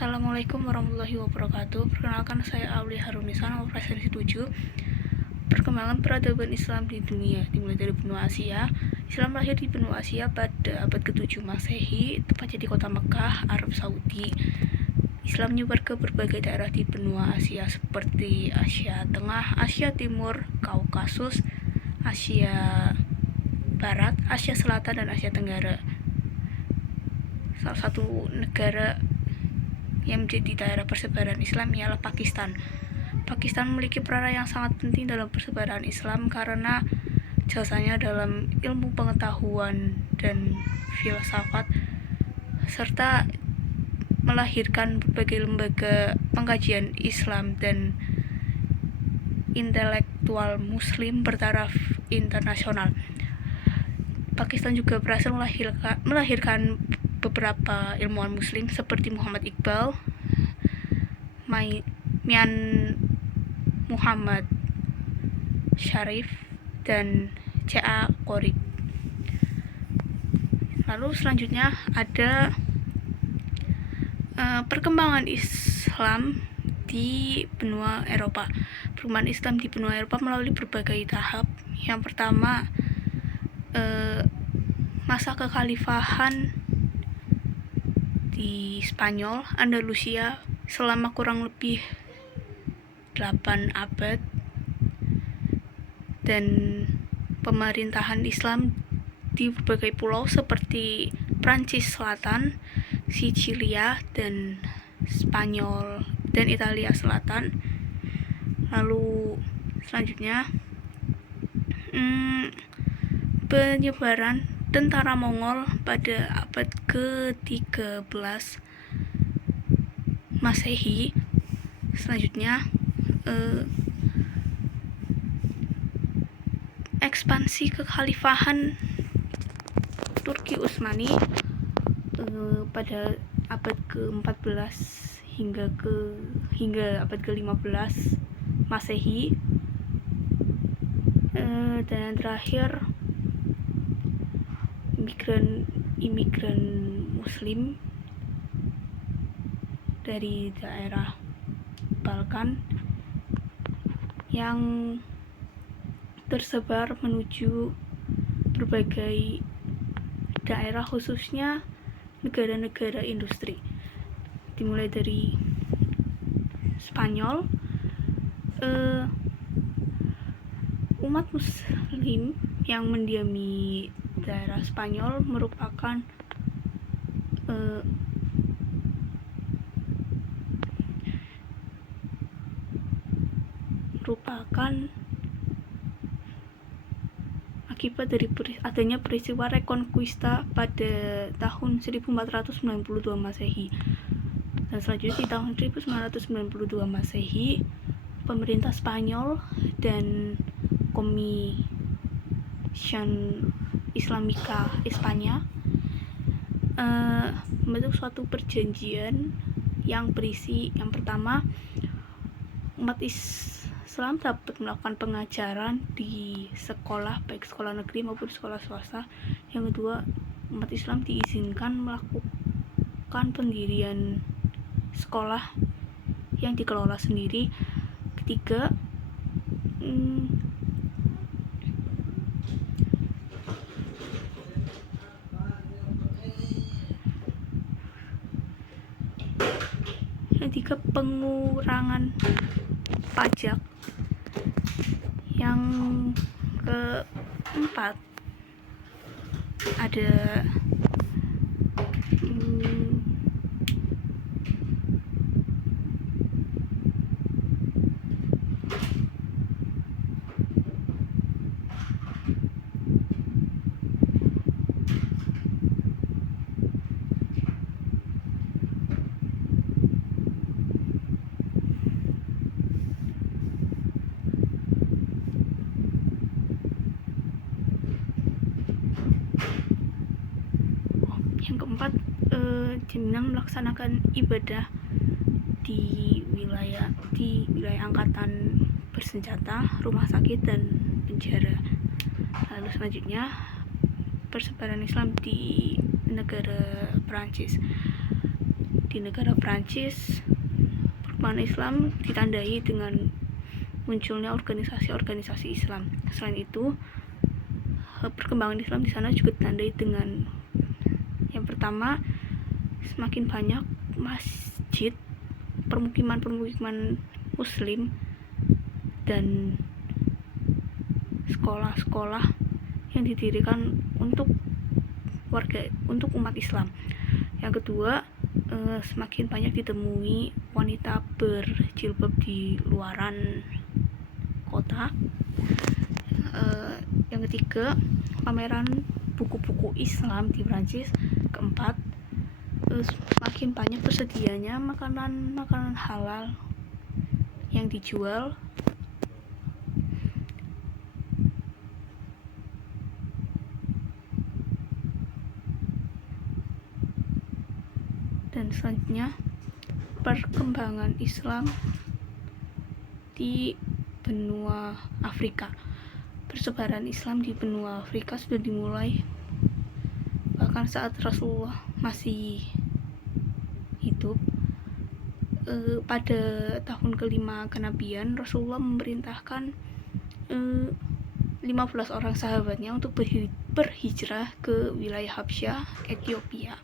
Assalamualaikum warahmatullahi wabarakatuh. Perkenalkan, saya Aulia Harunisa, nama Presiden 7. Perkembangan peradaban Islam di dunia dimulai dari benua Asia. Islam lahir di benua Asia pada abad ke-7 Masehi, tepatnya di kota Mekah, Arab Saudi. Islam menyebar ke berbagai daerah di benua Asia seperti Asia Tengah, Asia Timur, Kaukasus, Asia Barat, Asia Selatan, dan Asia Tenggara. Salah satu negara yang menjadi daerah persebaran Islam ialah Pakistan. Pakistan memiliki peranan yang sangat penting dalam persebaran Islam karena jasanya dalam ilmu pengetahuan dan filsafat, serta melahirkan berbagai lembaga pengkajian Islam dan intelektual Muslim bertaraf internasional. Pakistan juga berhasil melahirkan beberapa ilmuwan Muslim seperti Muhammad Iqbal, Mian Muhammad Sharif, dan C.A. Qorib. Lalu selanjutnya ada perkembangan Islam di benua Eropa. Perkembangan Islam di benua Eropa melalui berbagai tahap. Yang pertama, masa kekhalifahan di Spanyol, Andalusia selama kurang lebih 8 abad, dan pemerintahan Islam di berbagai pulau seperti Prancis Selatan, Sicilia, dan Spanyol dan Italia Selatan. Lalu selanjutnya penyebaran tentara Mongol pada abad ke-13 Masehi. Selanjutnya ekspansi kekhalifahan Turki Utsmani pada abad ke-14 hingga abad ke-15 Masehi. Dan terakhir, imigran Muslim dari daerah Balkan yang tersebar menuju berbagai daerah, khususnya negara-negara industri, dimulai dari Spanyol. Umat Muslim yang mendiami daerah Spanyol merupakan akibat dari adanya peristiwa Reconquista pada tahun 1492 Masehi. Dan selanjutnya di tahun 1992 Masehi, pemerintah Spanyol dan Comisión Islámica Espanya membentuk suatu perjanjian yang berisi, yang pertama, umat Islam dapat melakukan pengajaran di sekolah, baik sekolah negeri maupun sekolah swasta. Yang kedua, umat Islam diizinkan melakukan pendirian sekolah yang dikelola sendiri. Ketiga, pengurangan pajak. Yang keempat, ada jaminan melaksanakan ibadah di wilayah angkatan bersenjata, rumah sakit, dan penjara. Lalu selanjutnya, persebaran Islam di negara Perancis. di negara Prancis, perkembangan Islam ditandai dengan munculnya organisasi-organisasi Islam. Selain itu, perkembangan Islam di sana juga ditandai dengan yang pertama, semakin banyak masjid, permukiman muslim, dan sekolah-sekolah yang didirikan untuk umat Islam. Yang kedua, semakin banyak ditemui wanita berjilbab di luaran kota. Yang ketiga, pameran buku-buku Islam di Prancis. Keempat, semakin banyak tersedianya makanan halal yang dijual. Dan selanjutnya, perkembangan Islam di benua Afrika. Persebaran Islam di benua Afrika sudah dimulai bahkan saat Rasulullah masih hidup. Pada tahun kelima kenabian, Rasulullah memerintahkan 15 orang sahabatnya untuk berhijrah ke wilayah Habsyah, Ethiopia.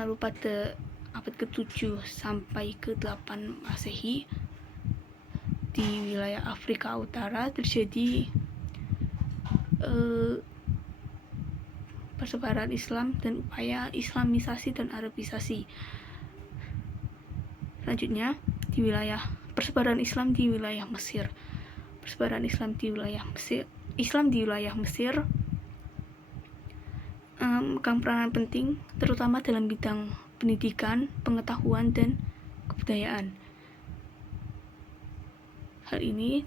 Lalu pada abad ke-7 sampai ke-8 Masehi, di wilayah Afrika Utara terjadi persebaran Islam dan upaya Islamisasi dan Arabisasi. Selanjutnya, persebaran Islam di wilayah Mesir. Persebaran Islam di wilayah Mesir memegang peranan penting, terutama dalam bidang pendidikan, pengetahuan, dan kebudayaan. Hal ini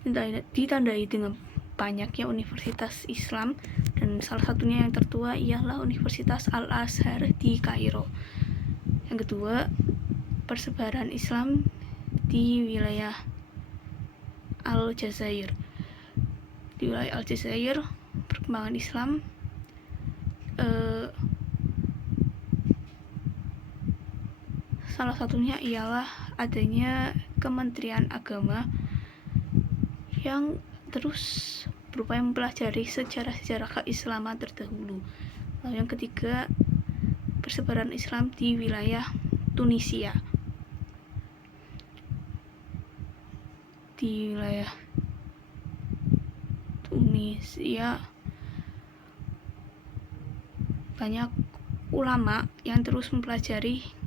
ditandai dengan banyaknya universitas Islam, dan salah satunya yang tertua ialah Universitas Al-Azhar di Kairo. Yang kedua, persebaran Islam di wilayah Aljazair. Di wilayah Aljazair, perkembangan Islam salah satunya ialah adanya Kementerian Agama yang terus berupaya mempelajari sejarah-sejarah keislaman terdahulu. Lalu yang ketiga, persebaran Islam di wilayah Tunisia. Di wilayah Tunisia banyak ulama yang terus mempelajari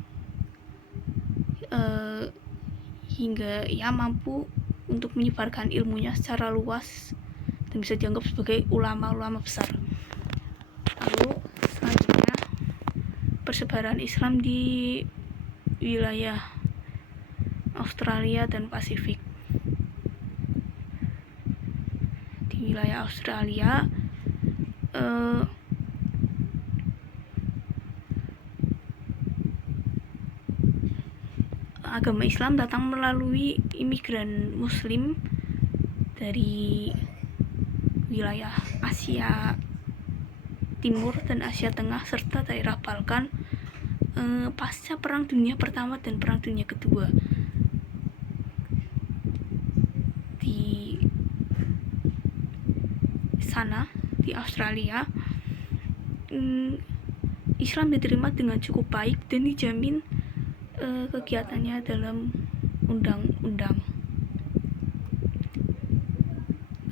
hingga ia mampu untuk menyebarkan ilmunya secara luas dan bisa dianggap sebagai ulama-ulama besar. Lalu selanjutnya, persebaran Islam di wilayah Australia dan Pasifik. Di wilayah Australia agama Islam datang melalui imigran Muslim dari wilayah Asia Timur dan Asia Tengah serta daerah Balkan pasca Perang Dunia Pertama dan Perang Dunia Kedua. Di sana, di Australia, Islam diterima dengan cukup baik dan dijamin kegiatannya dalam undang-undang.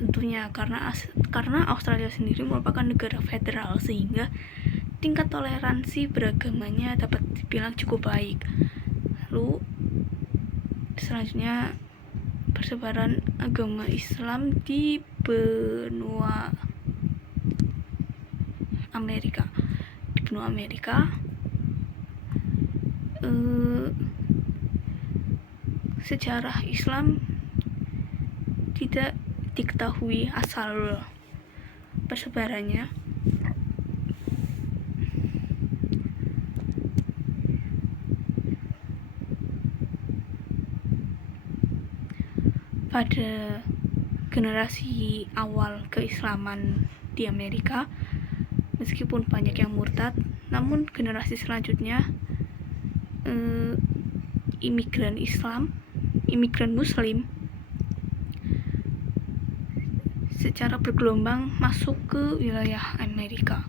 Tentunya karena Australia sendiri merupakan negara federal, sehingga tingkat toleransi beragamanya dapat dibilang cukup baik. Lalu selanjutnya, persebaran agama Islam di benua Amerika. Di benua Amerika, sejarah Islam tidak diketahui asal persebarannya. Pada generasi awal keislaman di Amerika, meskipun banyak yang murtad, namun generasi selanjutnya imigran Muslim secara bergelombang masuk ke wilayah Amerika.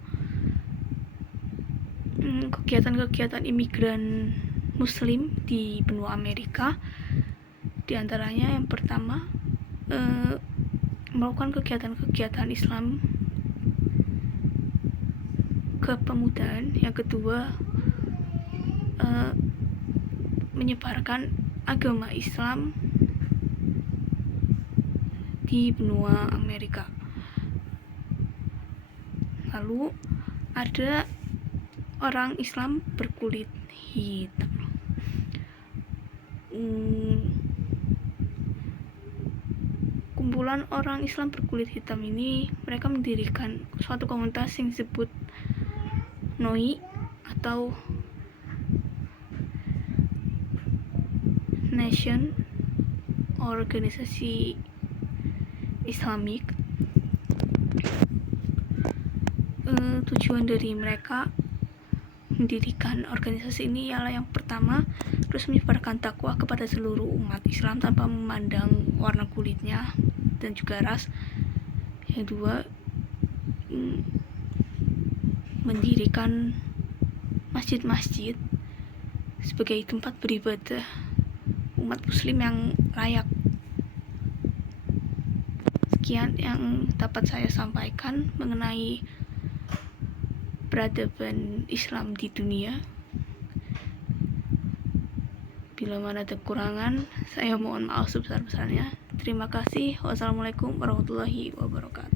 Kegiatan-kegiatan imigran Muslim di benua Amerika, diantaranya yang pertama melakukan kegiatan-kegiatan Islam kepemudaan, yang kedua menyebarkan agama Islam di benua Amerika. Lalu ada orang Islam berkulit hitam. Kumpulan orang Islam berkulit hitam ini, mereka mendirikan suatu komunitas yang disebut NOI atau Nation, organisasi Islamik. Tujuan dari mereka mendirikan organisasi ini ialah yang pertama, terus menyebarkan dakwah kepada seluruh umat Islam tanpa memandang warna kulitnya dan juga ras. Yang kedua, mendirikan masjid-masjid sebagai tempat beribadah umat Muslim yang layak. Sekian yang dapat saya sampaikan mengenai peradaban Islam di dunia. Bila mana ada kekurangan, saya mohon maaf sebesar-besarnya. Terima kasih. Wassalamualaikum warahmatullahi wabarakatuh.